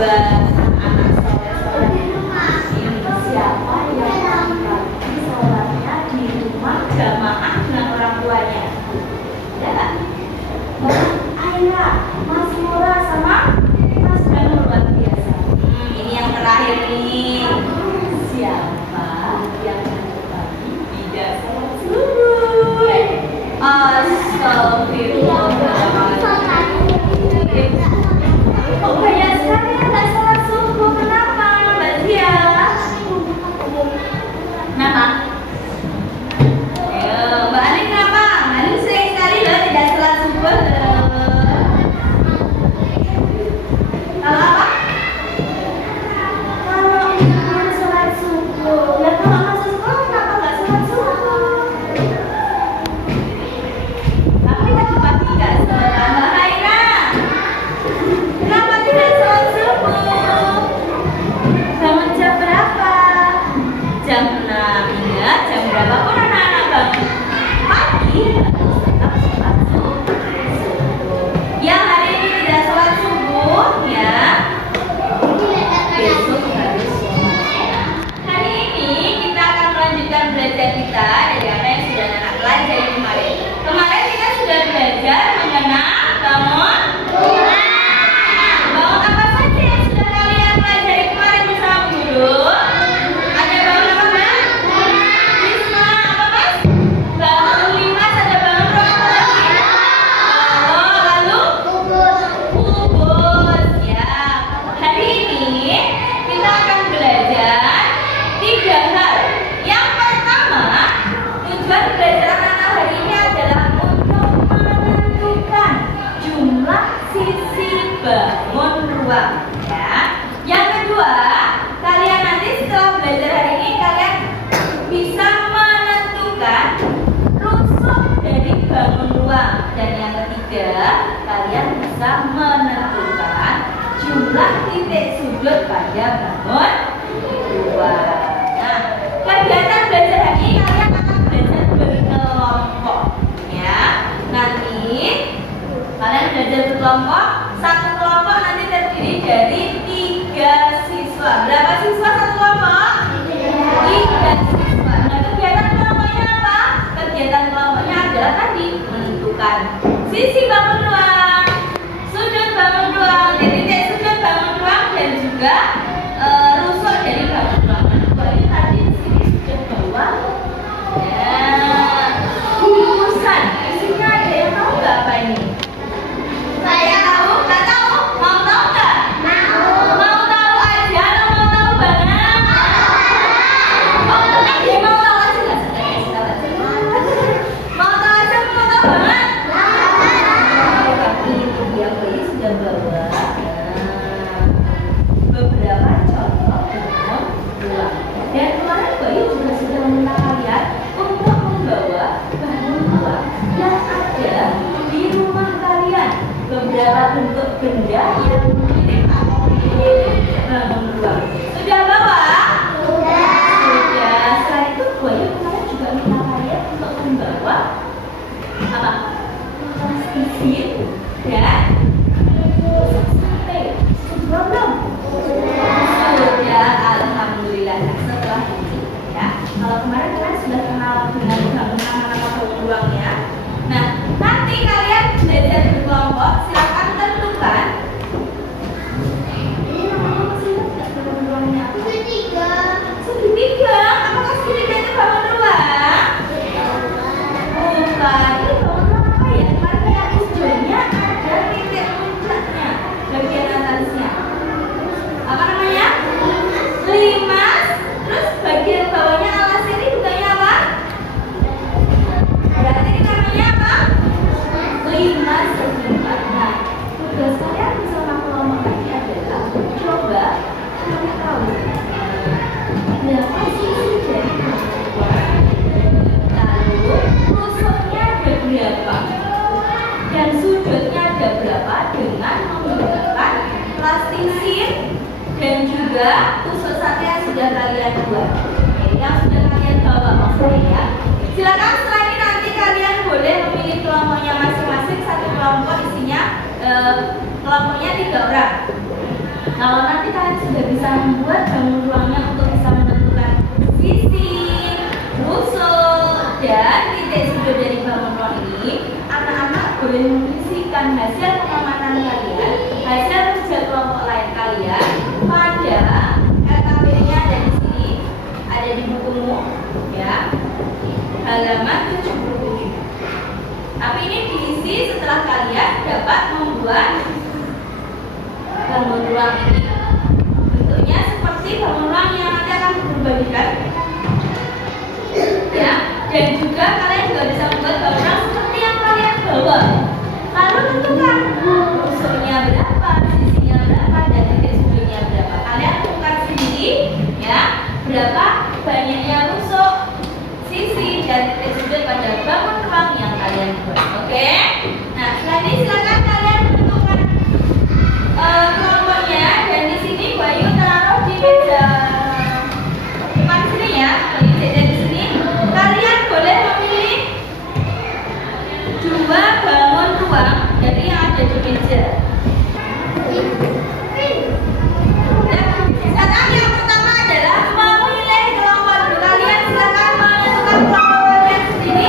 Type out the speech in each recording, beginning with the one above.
buat anak soleh-soleh ini, siapa yang pagi sholatnya di rumah jamaah dengan orang tuanya? Ada nggak? Aira, Mas Mura sama Mas Danur, luar biasa. Ini yang terakhir nih. Siapa yang pagi tidak sholat subuh? Astagfirullahaladzim. Oh, banyak sekali yang nggak sholat subuh. Kenapa, Mbak Tia? Kenapa? Ayo, Mbak Ani kenapa? Mbak Ani sering sekali loh tidak sholat subuh. Kalau apa? Kalau ingin sholat subuh. Ya kalau masuk sekolah kenapa nggak sholat subuh? Tapi tadi pagi nggak sholat. Mbak Haira, kenapa tidak sholat subuh? Bangun jam berapa? Jam 6. Ingat jam berapa pun anak-anak bangun pagi harus tetap sholat subuh. Yang hari ini tidak sholat subuh ya besok harus sholat. Hari ini kita akan melanjutkan belajar kita dari apa yang sudah anak pelajari kemarin. Kemarin kita sudah belajar mengenai bangun apa saja yang sudah kalian pelajari kemarin bersama guru. Ada bangun apa, Mas? Risma, apa, Mas? Bangun limas, ada bangun berapa lagi? Oh, lalu kubus ya. Hari ini kita akan belajar 3 hal. Yang pertama, tujuan belajar anak hari ini adalah untuk menentukan jumlah sisi bangun ruang ya. Yang kedua, kalian nanti setelah belajar hari ini kalian bisa menentukan rusuk dari bangun ruang. Dan yang ketiga, kalian bisa menentukan jumlah titik sudut pada bangun ruang. Nah, kegiatan belajar hari ini kalian akan belajar berkelompok ya. Nanti kalian belajar berkelompok. Satu kelompok nanti terdiri dari 3 siswa. Berapa siswa satu kelompok? 3 siswa. Nah, kegiatan kelompoknya apa? Kegiatan kelompoknya adalah tadi menentukan sisi bangun ruang, sudut bangun ruang, titik sudut bangun ruang, dan juga rusuk dari bangun ruang. Nah, ini tadi di sini sudah bawa ya rumusan. Isinya ada yang tahu nggak apa ini? Saya tahu, nggak tahu? Mau tahu nggak? Mau tahu aja atau mau tahu banget? Mau tahu aja, mau tahu aja nggak? Mau tahu aja, mau tahu banget? Tapi itu dia Bayi sudah bawa beberapa contoh bangun ruang. Dan kemarin Bayi juga sudah meminta kalian untuk membawa bangun ruang yang ada di rumah kalian. Beberapa bentuk benda yang mirip atau mirip bangun ruang. Sudah bawa? Sudah. Setelah itu Bayi kemarin juga minta kalian untuk membawa apa? Plastisir dan sate. Sudah belum? Sudah, alhamdulillah. Nah, setelah ini ya, kalau kemarin kalian sudah kenal dengan nama-nama bangun ruangnya. Nah, nanti kalian belajar berkelompok, silakan tentukan. Ini namanya masih ingat nggak bangun ruangnya? Segitiga. Apakah segitiga itu bangun ruang? Bukan. Ini bangun ruang apa ya? Kemarin yang hijaunya ada titik puncaknya, bagian atasnya. Apa namanya? Limas. Terus bagian bawahnya alas ini bentuknya apa? Berarti ini namanya apa? Limas setingkat. Nah, tugas kalian bersama kelompok tadi adalah coba cari tahu berapa sisi dari bangun ruang. Lalu rusuknya ada berapa? Dan sudutnya ada berapa dengan menggunakan plastisir dan juga tusuk sate yang sudah kalian buat. Oke, yang sudah kalian bawa maksudnya ya. Silakan setelah ini nanti kalian boleh memilih kelompoknya masing-masing. Satu kelompok isinya kelompoknya 3 orang. Kalau nanti kalian sudah bisa membuat bangun ruangnya untuk bisa menentukan sisi, rusuk, dan titik sudut dari bangun ruang ini, anak-anak boleh mengisikan hasil pengamatan kalian, hasil kerja kelompok lain kalian pada LKP-nya ada di sini, ada di bukumu, ya, halaman 77. Tapi ini diisi setelah kalian dapat membuat bangun ruang ini. Bentuknya seperti bangun ruang yang nanti akan dibagikan, ya. Dan juga kalian juga bisa membuat bangun ruang seperti yang kalian bawa. Lalu tentukan rusuknya berapa, sisinya berapa, dan titik sudutnya berapa. Kalian tentukan sendiri, ya, berapa banyaknya rusuk, sisi, dan titik sudut pada bangun ruang yang kalian buat. Oke? Nah, setelah ini silakan kalian menentukan kelompoknya, dan di sini Bayu taruh di meja depan sini, ya. Bayu jajan di sini. Kalian boleh memilih 2 bangun ruang dari yang ada di meja. Sekarang yang pertama adalah memilih kelompok dulu. Kalian silakan menentukan kelompok kalian sendiri.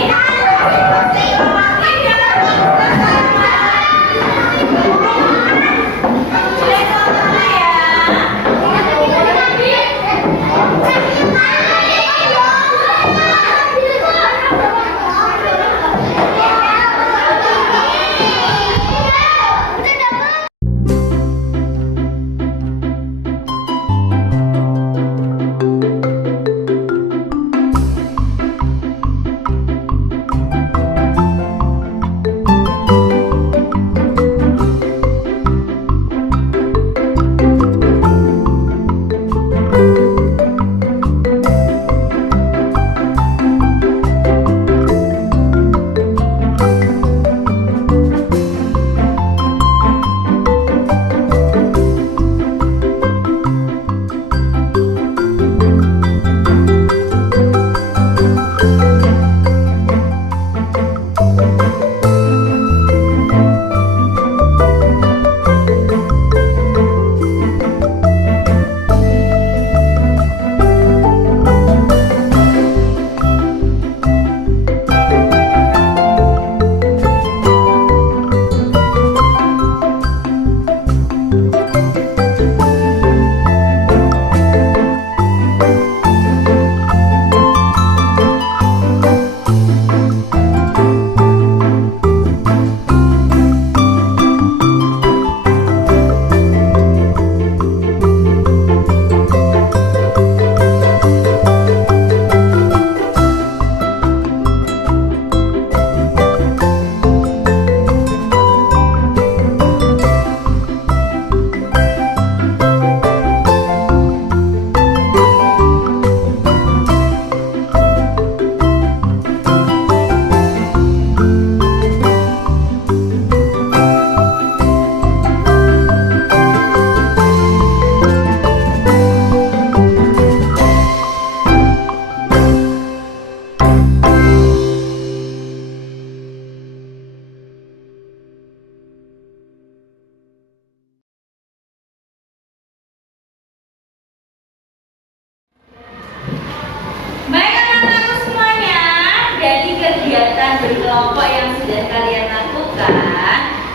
Kegiatan berkelompok yang sudah kalian lakukan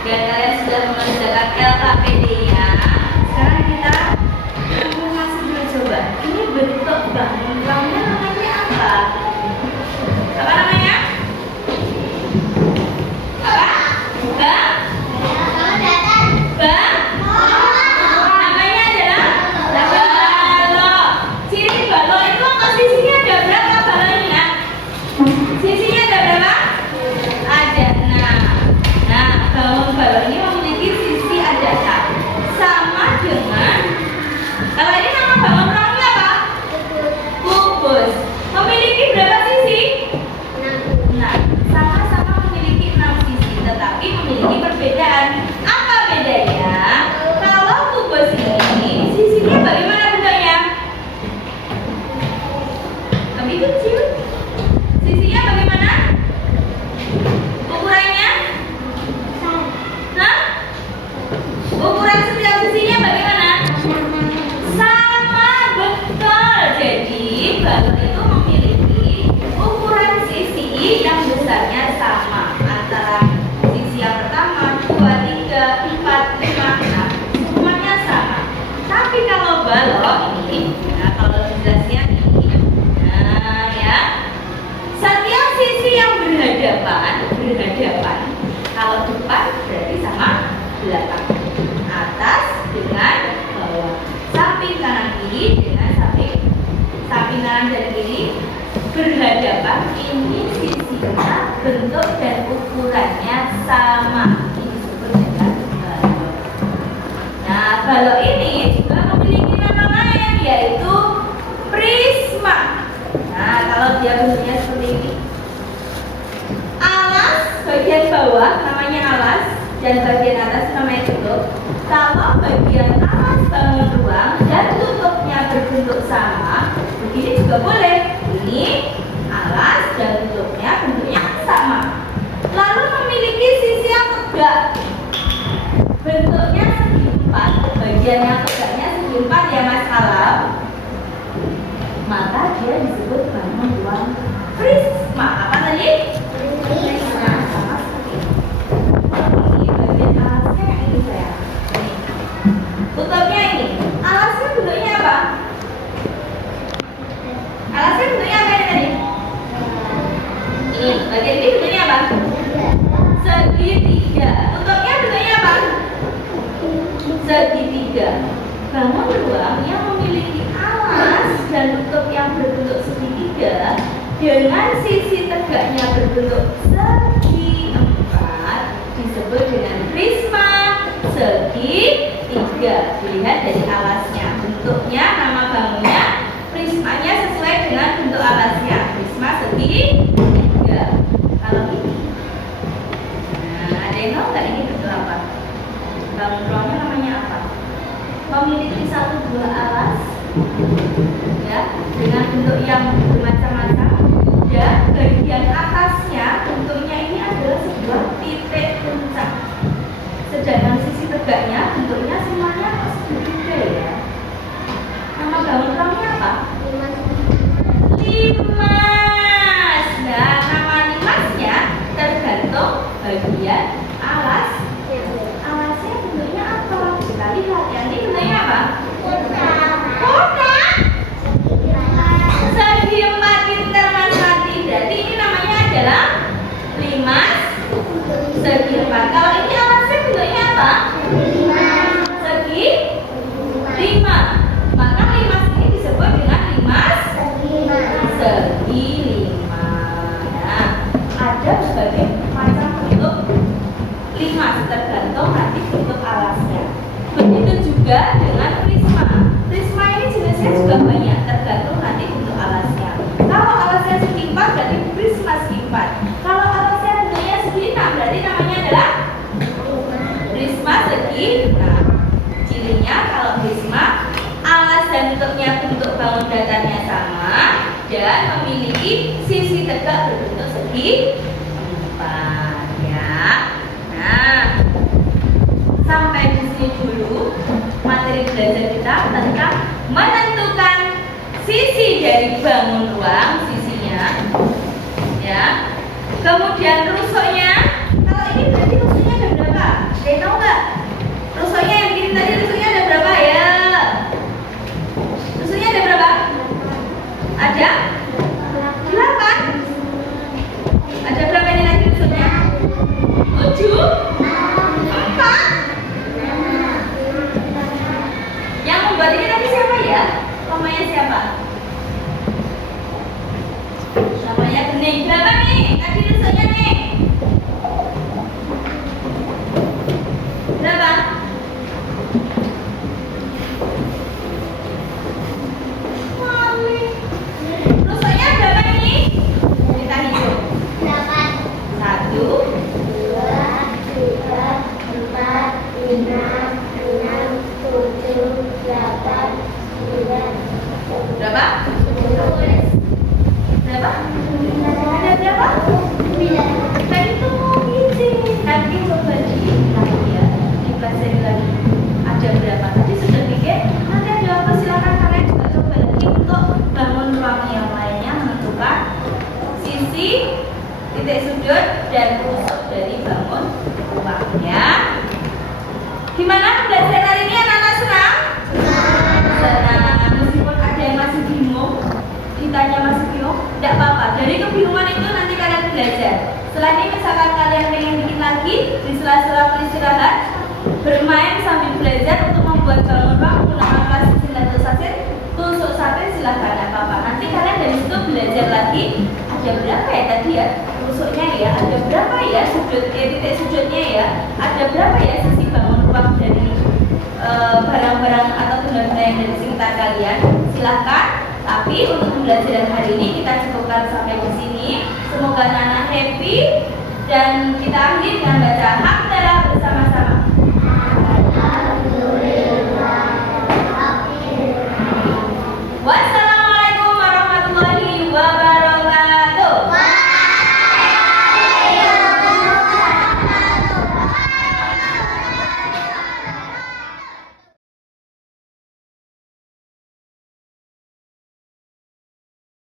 dan kalian sudah mengerjakan LKPD-nya. Sekarang kita masih dulu coba. Ini bentuk bangun ruangnya namanya apa? Apa namanya? Apa? Bang? Bang? Namanya adalah balok. Ciri balok itu posisinya ada berapa baloknya? Sisinya ada berapa? Ada 6. Nah, bangun balok ini berhadapan. Kalau depan berarti sama belakang. Atas dengan bawah. Samping kanan kiri dengan samping kanan dan kiri berhadapan. Ini sisinya, bentuk dan ukurannya sama. Ini disebut dengan balok. Nah, balok ini juga memiliki nama lain, yaitu prisma. Nah, kalau dia bentuknya seperti ini, alas bagian bawah namanya alas dan bagian atas namanya tutup. Kalau bagian alas bangun ruang dan tutupnya berbentuk sama, begini juga boleh. Ini alas dan tutupnya bentuknya sama. Lalu memiliki sisi yang tegak, bentuknya segi empat. Bagian yang tegaknya segi empat ya Mas Alam. Maka dia disebut bangun ruang prisma. Apa tadi? Prisma. Sama seperti ini. Ini bagian alasnya yang ini saya. Tutupnya ini. Alasnya bentuknya apa? Alasnya bentuknya apa ini tadi? Ini. Bagian ini bentuknya apa? Segitiga. Tutupnya bentuknya apa? Segitiga. Bangun ruang yang memiliki alas dan tutup yang berbentuk segitiga dengan sisi tegaknya berbentuk segi empat disebut dengan prisma segitiga. Dilihat dari alasnya, bentuknya, nama bangunnya, prismanya sesuai dengan bentuk alasnya, prisma segitiga. Kalau ini, nah ada yang tahu nggak ini bentuk apa? Bangun ruangnya namanya apa? Memiliki satu dua alas ya, dengan bentuk yang bermacam-macam, dan bagian atasnya bentuknya ini adalah sebuah titik puncak, sedangkan sisi tegaknya bentuknya semuanya segitiga ya. Nama bangun ruangnya apa? Limas. Nah, nama limasnya tergantung bagian alas. Alasnya bentuknya apa? Kita lihat yang ini bentuknya apa? Kotak. Segi empat, pintar Mas Hati. Berarti ini namanya adalah limas segi empat. Kalau ini alasnya bentuknya apa? Segi lima. Maka limas ini disebut dengan limas segi lima. Nah, ada berbagai macam bentuk limas tergantung nanti bentuk alasnya. Begitu juga dengan prisma. Prisma ini jenisnya juga banyak, tergantung nanti bentuk alasnya. Kalau alasnya segi empat berarti prisma segi empat. Kalau alasnya bentuknya segi enam berarti namanya adalah prisma segi enam. Cirinya kalau prisma, alas dan bentuknya bentuk bangun datarnya sama dan memiliki sisi tegak berbentuk segi empat ya. Nah, sampai di sini dulu materi belajar kita tentang menentukan sisi dari bangun ruang, sisinya ya. Kemudian rusuknya, kalau ini berarti rusuknya ada berapa? Ada yang tahu nggak? Rusuknya yang bikin tadi rusuknya ada berapa ya? Rusuknya ada berapa? Ada 8. Ada berapa ini lagi rusuknya? 7, 4. Yang membuat ini tadi siapa ya? Namanya siapa? Namanya Bening. Berapa nih? Tadi rusuknya nih. Berapa? Rusuknya berapa ini? Kita hitung. 1, 2, 3, 4, 5, 6, 7, 8, 9. Berapa? Berapa? Ada berapa? 9. Kita hitung ini. Nanti coba diulang ya, dipelajari lagi. Ada berapa? Tadi sudah bikin. Nanti ada apa? Silakan kalian juga coba lagi untuk bangun ruang yang lainnya, menentukan sisi, titik sudut dan rusuk dari bangun ruangnya. Gimana belajar hari ini anak-anak senang? Senang. Meskipun ada yang masih bingung, ditanya masih bingung, tidak apa-apa. Dari kebingungan itu nanti kalian belajar. Setelah ini misalkan kalian pengen bikin lagi di sela-sela beristirahat, bermain sambil belajar untuk membuat balon ruang menggunakan plastik dan saset, tusuk sate silahkan ya Papa. Nanti kalian dari situ belajar lagi. Ada berapa ya tadi ya tusuknya ya? Ada berapa ya titik sudutnya ya? Ada berapa ya sisi bangun ruang dari barang-barang atau benda-benda yang dari sekitar kalian? Silahkan. Tapi untuk pembelajaran hari ini kita cukupkan sampai di sini. Semoga anak-anak happy dan kita akhiri dengan baca hamdalah bersama-sama.